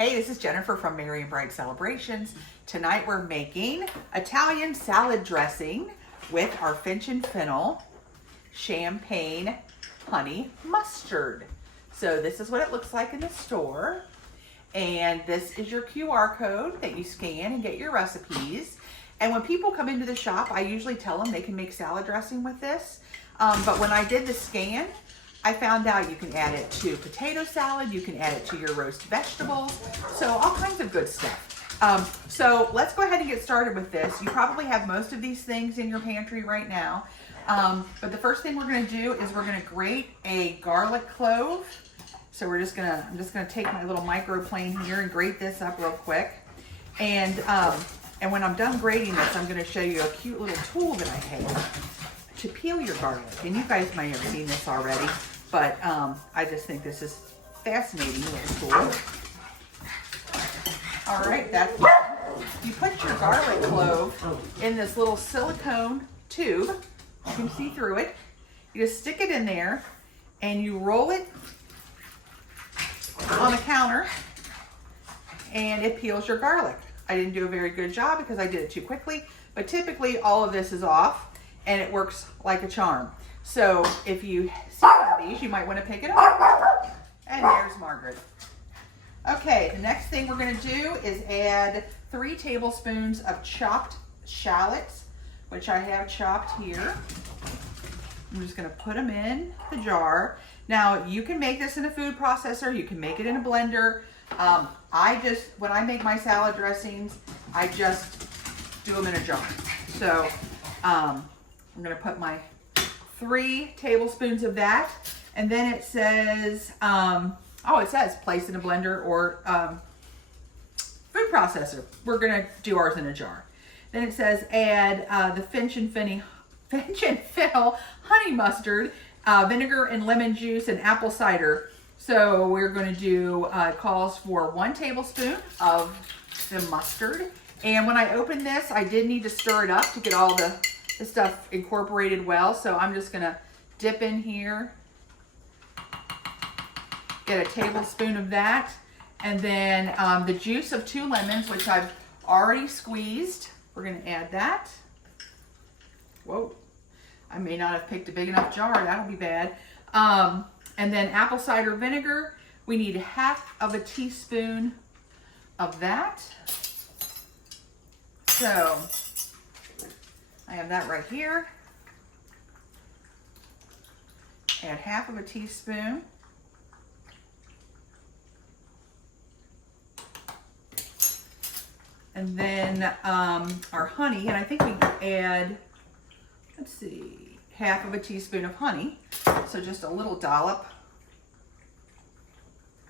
Hey, this is Jennifer from Merry and Bright Celebrations. Tonight we're making Italian salad dressing with our Finch and Fennel champagne honey mustard. So this is what it looks like in the store. And this is your QR code that you scan and get your recipes. And when people come into the shop, I usually tell them they can make salad dressing with this. But when I did the scan, I found out you can add it to potato salad, you can add it to your roast vegetables, so all kinds of good stuff. So let's go ahead and get started with this. You probably have most of these things in your pantry right now. But the first thing we're gonna do is we're gonna grate a garlic clove. So I'm just gonna take my little microplane here and grate this up real quick. And when I'm done grating this, I'm gonna show you a cute little tool that I have to peel your garlic. And you guys might have seen this already, but I just think this is fascinating little tool. All right, that's it. You put your garlic clove in this little silicone tube. You can see through it. You just stick it in there and you roll it on the counter and it peels your garlic. I didn't do a very good job because I did it too quickly, but typically all of this is off and it works like a charm. So if you see one of these, you might want to pick it up. And there's Margaret. Okay, the next thing we're going to do is add 3 tablespoons of chopped shallots, which I have chopped here. I'm just going to put them in the jar. Now, you can make this in a food processor. You can make it in a blender. When I make my salad dressings, I just do them in a jar. So, I'm going to put my 3 tablespoons of that. And then it says, it says place in a blender or food processor. We're going to do ours in a jar. Then it says add the Finch and Fennel honey mustard, vinegar and lemon juice and apple cider. So we're going to do, calls for 1 tablespoon of the mustard. And when I opened this, I did need to stir it up to get all the stuff incorporated well. So I'm just going to dip in here, get a tablespoon of that. And then the juice of 2 lemons, which I've already squeezed. We're going to add that. Whoa, I may not have picked a big enough jar. That'll be bad. And then apple cider vinegar. We need 1/2 teaspoon of that. So I have that right here. Add 1/2 teaspoon. And then our honey, and I think we add, let's see, 1/2 teaspoon of honey. So just a little dollop.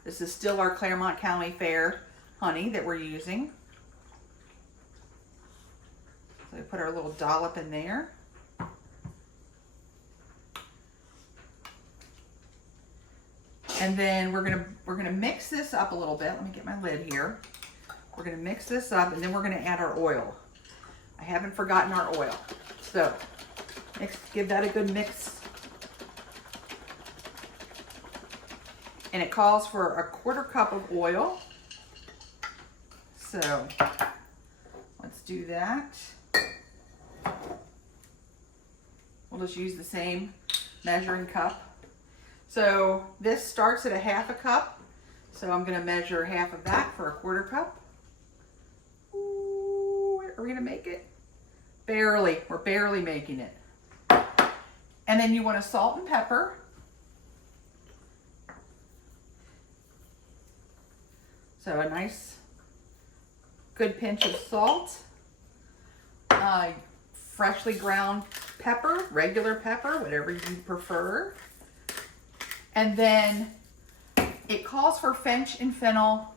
This is still our Claremont County Fair honey that we're using. So we put our little dollop in there. And then we're gonna mix this up a little bit. Let me get my lid here. We're gonna mix this up and then we're gonna add our oil. I haven't forgotten our oil. So give that a good mix. And it calls for 1/4 cup of oil. So let's do that. We'll just use the same measuring cup. So this starts at 1/2 cup. So I'm gonna measure 1/2 of that for 1/4 cup. Ooh, are we gonna make it? Barely, we're barely making it. And then you want to salt and pepper. So a nice, good pinch of salt. Freshly ground pepper, regular pepper, whatever you prefer. And then it calls for Finch and Fennel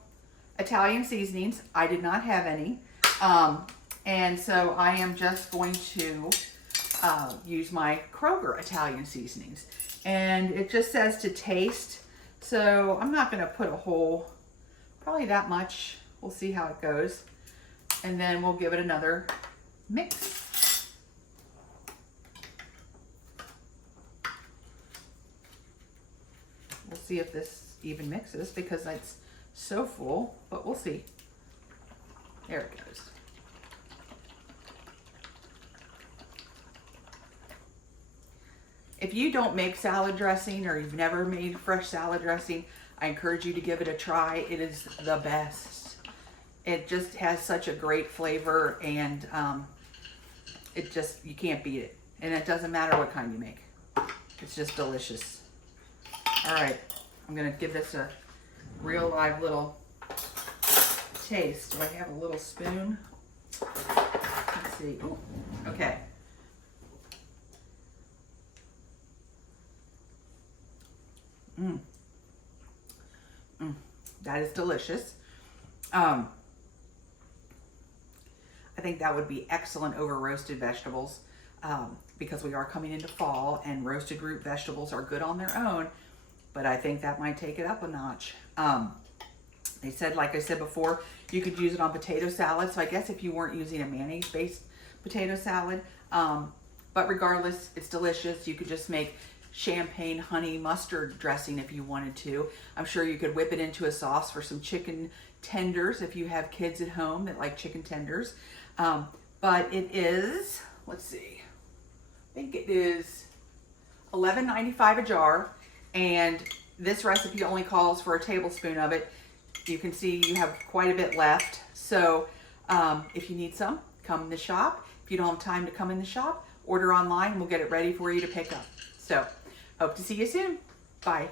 Italian seasonings. I did not have any. And so I am just going to use my Kroger Italian seasonings. And it just says to taste. So I'm not going to put a whole, probably that much. We'll see how it goes. And then we'll give it another mix. We'll see if this even mixes because it's so full, but we'll see. There it goes. If you don't make salad dressing or you've never made fresh salad dressing, I encourage you to give it a try. It is the best. It just has such a great flavor, and you can't beat it. And it doesn't matter what kind you make. It's just delicious. All right, I'm gonna give this a real live little taste. Do I have a little spoon? Let's see. Ooh, okay. That is delicious. I think that would be excellent over roasted vegetables, because we are coming into fall and roasted root vegetables are good on their own, but I think that might take it up a notch. They said, like I said before, you could use it on potato salad. So I guess if you weren't using a mayonnaise-based potato salad, but regardless, it's delicious. You could just make champagne honey mustard dressing if you wanted to. I'm sure you could whip it into a sauce for some chicken tenders if you have kids at home that like chicken tenders. But it is, let's see, I think it is $11.95 a jar, and this recipe only calls for a tablespoon of it. You can see you have quite a bit left. So if you need some, come in the shop. If you don't have time to come in the shop, order online. We'll get it ready for you to pick up. So hope to see you soon. Bye.